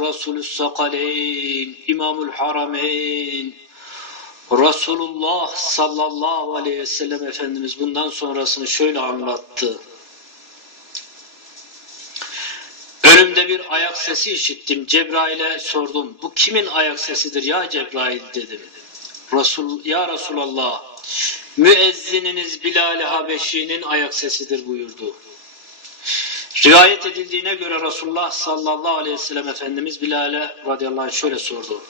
Resulü Sakaleyn, İmamul Harameyn, Resulullah sallallahu aleyhi ve sellem Efendimiz bundan sonrasını şöyle anlattı. Önümde bir ayak sesi işittim. Cebrail'e sordum. Bu kimin ayak sesidir ya Cebrail dedim. Resul, ya Resulallah müezzininiz Bilal-i Habeşi'nin ayak sesidir buyurdu. Rivayet edildiğine göre Resulullah sallallahu aleyhi ve sellem Efendimiz Bilal'e radıyallahu anh şöyle sordu.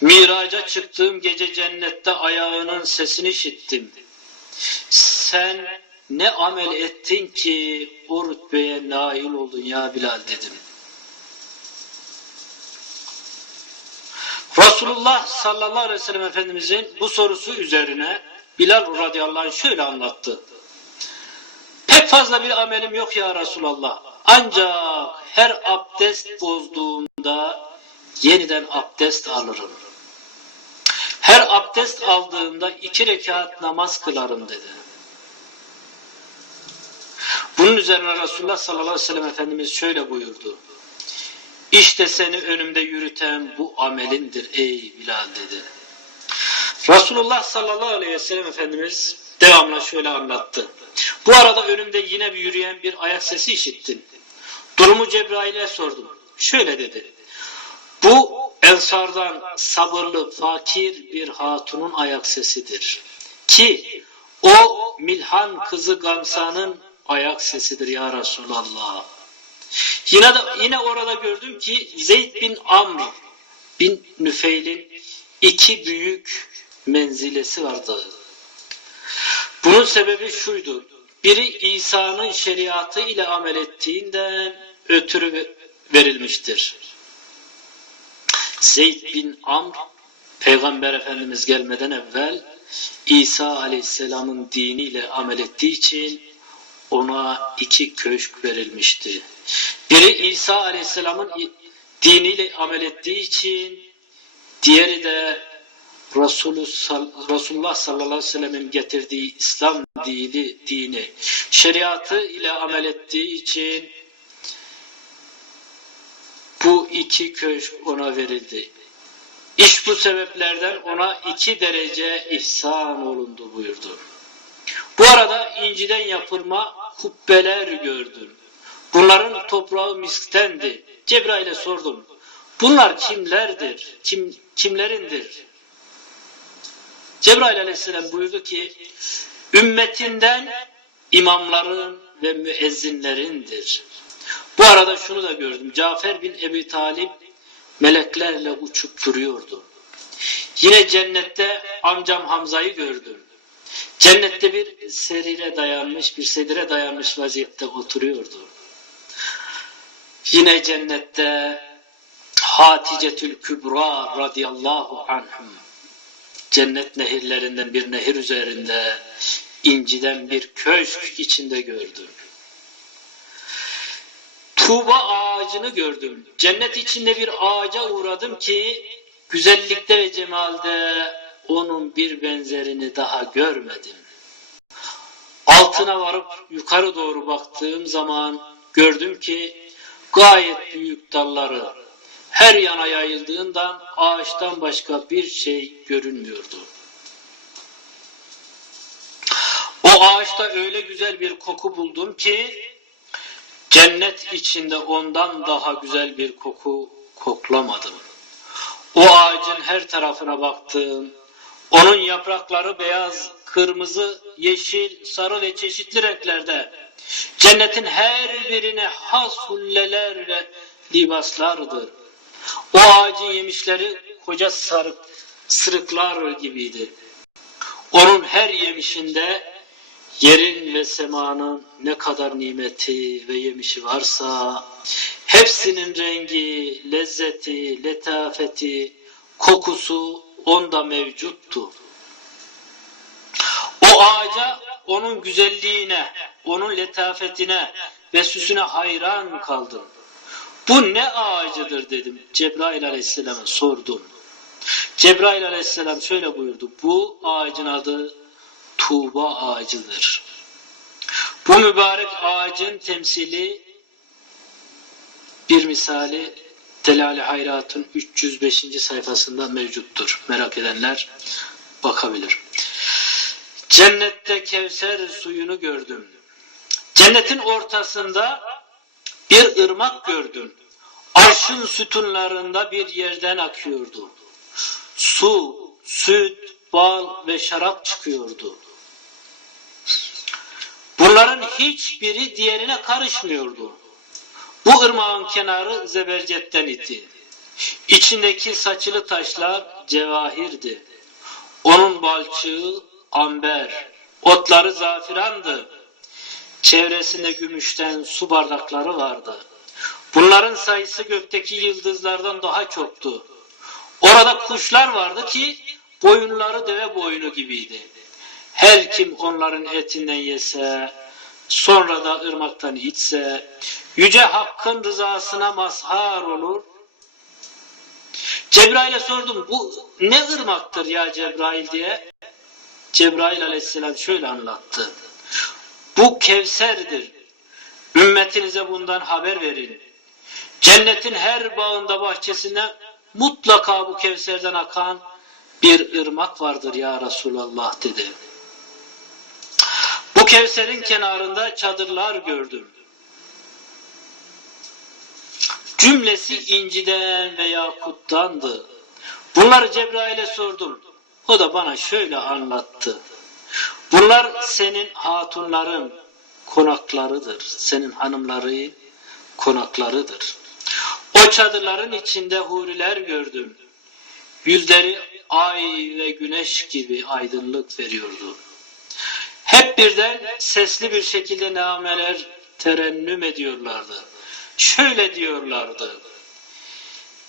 Miraca çıktığım gece cennette ayağının sesini işittim. Sen ne amel ettin ki o rütbeye nail oldun ya Bilal dedim. Resulullah sallallahu aleyhi ve sellem Efendimizin bu sorusu üzerine Bilal radıyallahu anh şöyle anlattı. Fazla bir amelim yok ya Resulallah. Ancak her abdest bozduğumda yeniden abdest alırım. Her abdest aldığımda iki rekat namaz kılarım dedi. Bunun üzerine Resulullah sallallahu aleyhi ve sellem Efendimiz şöyle buyurdu. İşte seni önümde yürüten bu amelindir ey Bilal dedi. Resulullah sallallahu aleyhi ve sellem Efendimiz devamla şöyle anlattı. Bu arada önümde yine bir yürüyen bir ayak sesi işittim. Durumu Cebrail'e sordum. Şöyle dedi. Bu ensardan sabırlı, fakir bir hatunun ayak sesidir. Ki o Milhan kızı Gamsa'nın ayak sesidir ya Resulallah. Yine de yine orada gördüm ki Zeyd bin Amr bin Nüfeyl'in iki büyük menzilesi vardı. Bunun sebebi şuydu. Biri İsa'nın şeriatı ile amel ettiğinden ötürü verilmiştir. Zeyd bin Amr Peygamber Efendimiz gelmeden evvel İsa Aleyhisselam'ın diniyle amel ettiği için ona iki köşk verilmişti. Biri İsa Aleyhisselam'ın diniyle amel ettiği için diğeri de Resulü, Resulullah sallallahu aleyhi ve sellemin getirdiği İslam dini, dini şeriatı ile amel ettiği için bu iki köşk ona verildi. İş bu sebeplerden ona iki derece ihsan olundu buyurdu. Bu arada inciden yapılma kubbeler gördüm. Bunların toprağı misktendi. Cebrail'e sordum. Bunlar kimlerdir? Kim, kimlerindir? Cebrail aleyhisselam buyurdu ki ümmetinden imamların ve müezzinlerindir. Bu arada şunu da gördüm. Cafer bin Ebi Talip meleklerle uçup duruyordu. Yine cennette amcam Hamza'yı gördüm. Cennette bir serire dayanmış, bir sedire dayanmış vaziyette oturuyordu. Yine cennette Haticetül Kübra radıyallahu anhum cennet nehirlerinden bir nehir üzerinde inciden bir köşk içinde gördüm. Tuğba ağacını gördüm. Cennet içinde bir ağaca uğradım ki güzellikte ve cemalde onun bir benzerini daha görmedim. Altına varıp yukarı doğru baktığım zaman gördüm ki gayet büyük dalları her yana yayıldığından ağaçtan başka bir şey görünmüyordu. O ağaçta öyle güzel bir koku buldum ki cennet içinde ondan daha güzel bir koku koklamadım. O ağacın her tarafına baktım. Onun yaprakları beyaz, kırmızı, yeşil, sarı ve çeşitli renklerde. Cennetin her birine has hulleler ve libaslardır. O ağacın yemişleri koca sarık, sırıklar gibiydi. Onun her yemişinde yerin ve semanın ne kadar nimeti ve yemişi varsa hepsinin rengi, lezzeti, letafeti, kokusu onda mevcuttu. O ağaca onun güzelliğine, onun letafetine ve süsüne hayran kaldım. Bu ne ağacıdır dedim. Cebrail aleyhisselama sordum. Cebrail aleyhisselam şöyle buyurdu. Bu ağacın adı Tuğba ağacıdır. Bu mübarek ağacın temsili bir misali Delali Hayrat'ın 305. sayfasında mevcuttur. Merak edenler bakabilir. Cennette Kevser suyunu gördüm. Cennetin ortasında bir ırmak gördüm. Arşın sütunlarında bir yerden akıyordu. Su, süt, bal ve şarap çıkıyordu. Bunların hiçbiri diğerine karışmıyordu. Bu ırmağın kenarı zebercetten idi. İçindeki saçılı taşlar cevahirdi. Onun balçığı amber, otları zafirandı. Çevresinde gümüşten su bardakları vardı. Bunların sayısı gökteki yıldızlardan daha çoktu. Orada kuşlar vardı ki boyunları deve boyunu gibiydi. Her kim onların etinden yese, sonra da ırmaktan içse, yüce hakkın rızasına mazhar olur. Cebrail'e sordum, bu ne ırmaktır ya Cebrail diye. Cebrail aleyhisselam şöyle anlattı. Bu Kevser'dir. Ümmetinize bundan haber verin. Cennetin her bağında bahçesine mutlaka bu Kevser'den akan bir ırmak vardır ya Resulallah dedi. Bu Kevser'in kenarında çadırlar gördüm. Cümlesi inciden ve yakuttandı. Bunları Cebrail'e sordum. O da bana şöyle anlattı. Bunlar senin hatunların konaklarıdır. Senin hanımları konaklarıdır. O çadırların içinde huriler gördüm. Yüzleri ay ve güneş gibi aydınlık veriyordu. Hep birden sesli bir şekilde nameler terennüm ediyorlardı. Şöyle diyorlardı.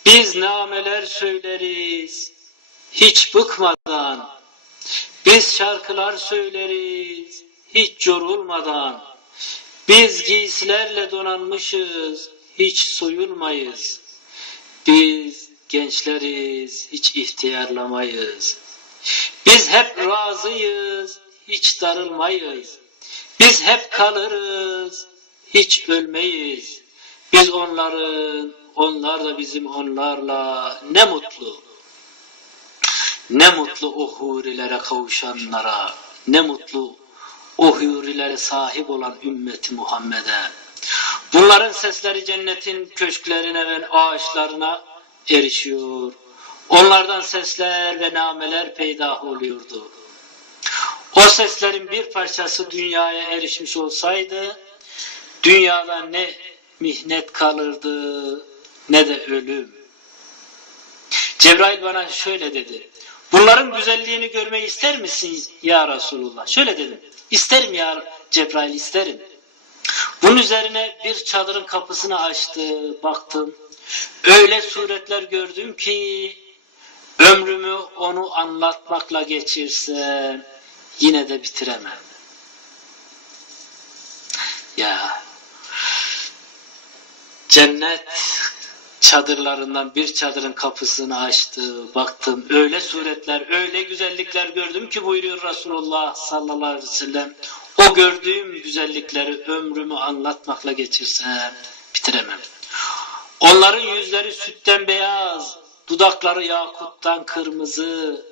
Biz nameler söyleriz hiç bıkmadan. Biz şarkılar söyleriz hiç yorulmadan. Biz giysilerle donanmışız hiç soyulmayız. Biz gençleriz hiç ihtiyarlamayız. Biz hep razıyız hiç darılmayız. Biz hep kalırız hiç ölmeyiz. Biz onların, onlar da bizim onlarla ne mutlu. Ne mutlu o hurilere kavuşanlara, ne mutlu o hurilere sahip olan ümmeti Muhammed'e. Bunların sesleri cennetin köşklerine ve ağaçlarına erişiyor. Onlardan sesler ve nameler peydah oluyordu. O seslerin bir parçası dünyaya erişmiş olsaydı, dünyada ne mihnet kalırdı ne de ölüm. Cebrail bana şöyle dedi. Bunların güzelliğini görmeyi ister misin ya Resulullah? Şöyle dedim. İsterim ya Cebrail isterim. Bunun üzerine bir çadırın kapısını açtı, baktım. Öyle suretler gördüm ki ömrümü onu anlatmakla geçirsem yine de bitiremem. Ya cennet çadırlarından bir çadırın kapısını açtı, baktım. Öyle suretler, öyle güzellikler gördüm ki buyuruyor Resulullah sallallahu aleyhi ve sellem. O gördüğüm güzellikleri ömrümü anlatmakla geçirsem bitiremem. Onların yüzleri sütten beyaz, dudakları yakuttan kırmızı,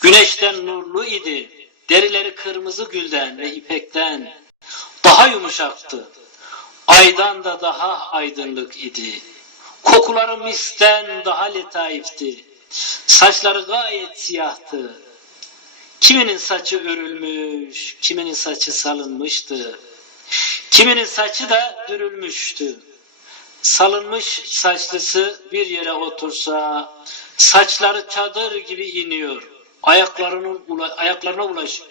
güneşten nurlu idi. Derileri kırmızı gülden ve ipekten daha yumuşaktı. Aydan da daha aydınlık idi. Kokuları misten daha letaifti. Saçları gayet siyahtı. Kiminin saçı örülmüş, kiminin saçı salınmıştı. Kiminin saçı da dürülmüştü. Salınmış saçlısı bir yere otursa saçları çadır gibi iniyor. Ayaklarının ayaklarına ulaş,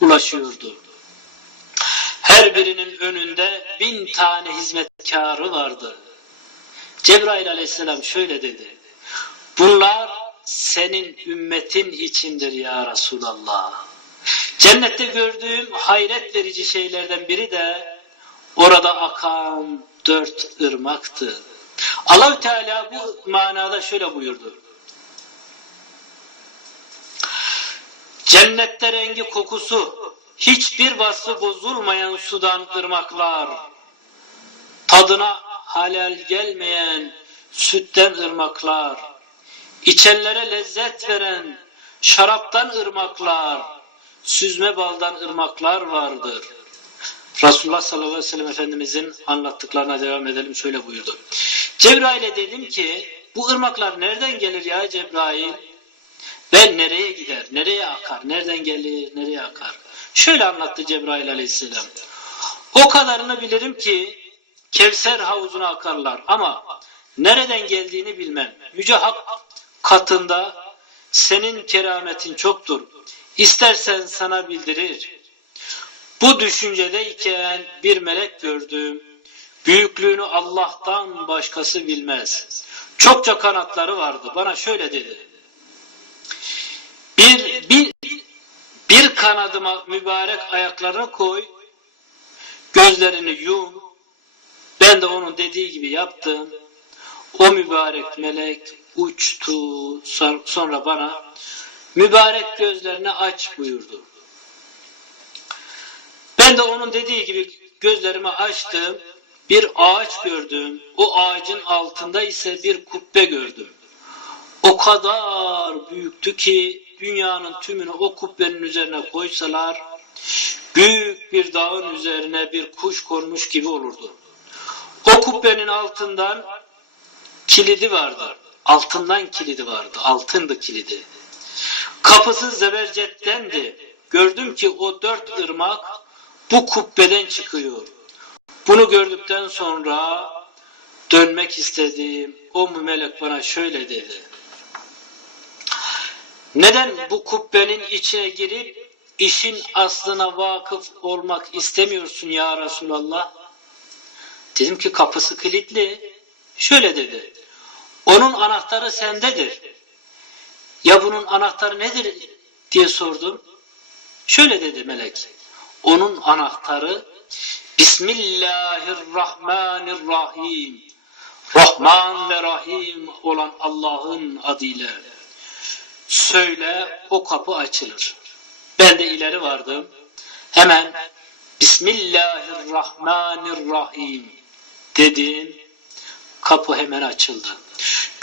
ulaşıyordu. Her birinin önünde bin tane hizmetkarı vardı. Cebrail aleyhisselam şöyle dedi. Bunlar senin ümmetin içindir ya Resulallah. Cennette gördüğüm hayret verici şeylerden biri de orada akan dört ırmaktı. Allahü Teala bu manada şöyle buyurdu. Cennette rengi kokusu, hiçbir vasfı bozulmayan sudan ırmaklar, tadına halal gelmeyen sütten ırmaklar, içenlere lezzet veren şaraptan ırmaklar, süzme baldan ırmaklar vardır. Resulullah sallallahu aleyhi ve sellem Efendimizin anlattıklarına devam edelim. Şöyle buyurdu. Cebrail'e dedim ki bu ırmaklar nereden gelir ya Cebrail? Ve nereye gider? Nereye akar? Nereden gelir? Nereye akar? Şöyle anlattı Cebrail aleyhisselam. O kadarını bilirim ki Kevser havuzuna akarlar ama nereden geldiğini bilmem. Yüce Hak katında senin kerametin çoktur. İstersen sana bildirir. Bu düşüncedeyken bir melek gördüm. Büyüklüğünü Allah'tan başkası bilmez. Çokça kanatları vardı. Bana şöyle dedi. Bir, bir, bir kanadıma mübarek ayaklarını koy, gözlerini yum. Ben de onun dediği gibi yaptım. O mübarek melek uçtu. Sonra bana mübarek gözlerini aç buyurdu. Ben de onun dediği gibi gözlerimi açtım. Bir ağaç gördüm. O ağacın altında ise bir kubbe gördüm. O kadar büyüktü ki dünyanın tümünü o kubbenin üzerine koysalar büyük bir dağın üzerine bir kuş konmuş gibi olurdu. O kubbenin altından kilidi vardı. Altından kilidi vardı. Altındı kilidi. Kapısı zebercettendi. Gördüm ki o dört ırmak bu kubbeden çıkıyor. Bunu gördükten sonra dönmek istedim. O melek bana şöyle dedi. Neden bu kubbenin içine girip işin aslına vakıf olmak istemiyorsun ya Resulallah? Dedim ki kapısı kilitli. Şöyle dedi. Onun anahtarı sendedir. Ya bunun anahtarı nedir diye sordum. Şöyle dedi melek. Onun anahtarı Bismillahirrahmanirrahim. Rahman ve Rahim olan Allah'ın adıyla. Söyle o kapı açılır. Ben de ileri vardım. Hemen Bismillahirrahmanirrahim dedim. Kapı hemen açıldı.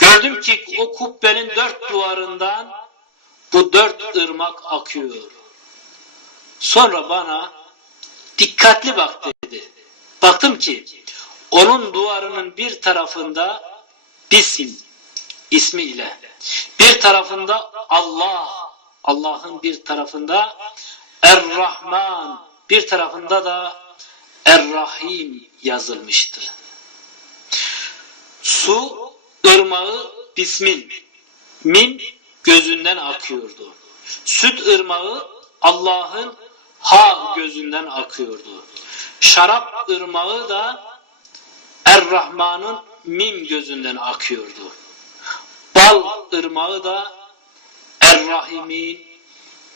Gördüm ki o kubbenin dört duvarından bu dört ırmak akıyor. Sonra bana dikkatli bak dedi. Baktım ki onun duvarının bir tarafında Bisim ismi ile bir tarafında Allah Allah'ın bir tarafında Er-Rahman bir tarafında da Er-Rahim yazılmıştı. Su ırmağı Bismin Min gözünden akıyordu. Süt ırmağı Allah'ın Ha gözünden akıyordu. Şarap ırmağı da Er-Rahman'ın Mim gözünden akıyordu. Bal ırmağı da Er-Rahim'in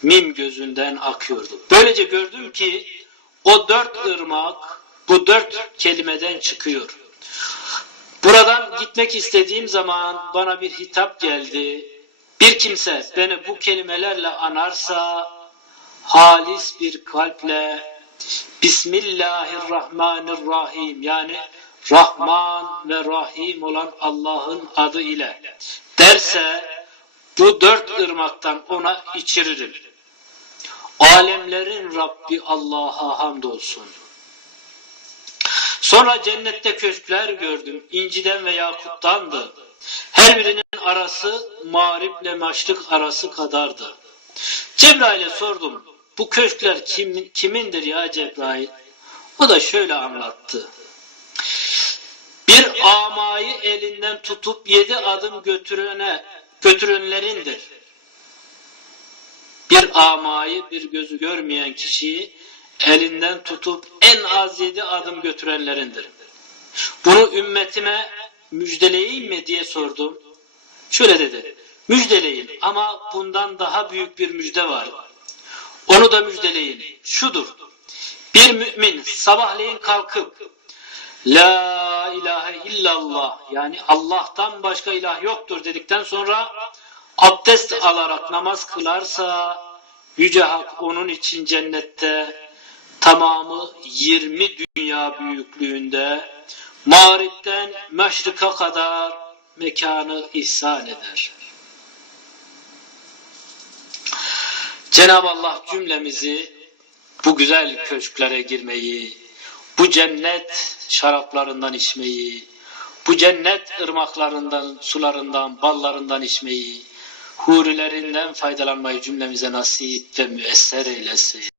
Mim gözünden akıyordu. Böylece gördüm ki o dört ırmak bu dört kelimeden çıkıyor. Buradan gitmek istediğim zaman bana bir hitap geldi. Bir kimse beni bu kelimelerle anarsa halis bir kalple Bismillahirrahmanirrahim yani Rahman ve Rahim olan Allah'ın adı ile derse bu dört ırmaktan ona içiririm. Alemlerin Rabbi Allah'a hamdolsun. Sonra cennette köşkler gördüm. İnciden ve yakuttandı. Her birinin arası mağriple maşrık arası kadardı. Cebrail'e sordum. Bu köşkler kim, kimindir ya Cebrail? O da şöyle anlattı. Bir amayı elinden tutup yedi adım götürene, götürenlerindir. Bir amayı bir gözü görmeyen kişiyi elinden tutup en az yedi adım götürenlerindir. Bunu ümmetime müjdeleyeyim mi diye sordum. Şöyle dedi. Müjdeleyin ama bundan daha büyük bir müjde var. Onu da müjdeleyin. Şudur. Bir mümin sabahleyin kalkıp La ilahe illallah yani Allah'tan başka ilah yoktur dedikten sonra abdest alarak namaz kılarsa Yüce Hak onun için cennette tamamı 20 dünya büyüklüğünde mağripten meşrika kadar mekanı ihsan eder. Cenab-ı Allah cümlemizi bu güzel köşklere girmeyi, bu cennet şaraplarından içmeyi, bu cennet ırmaklarından, sularından, ballarından içmeyi, hurilerinden faydalanmayı cümlemize nasip ve müesser eylesin.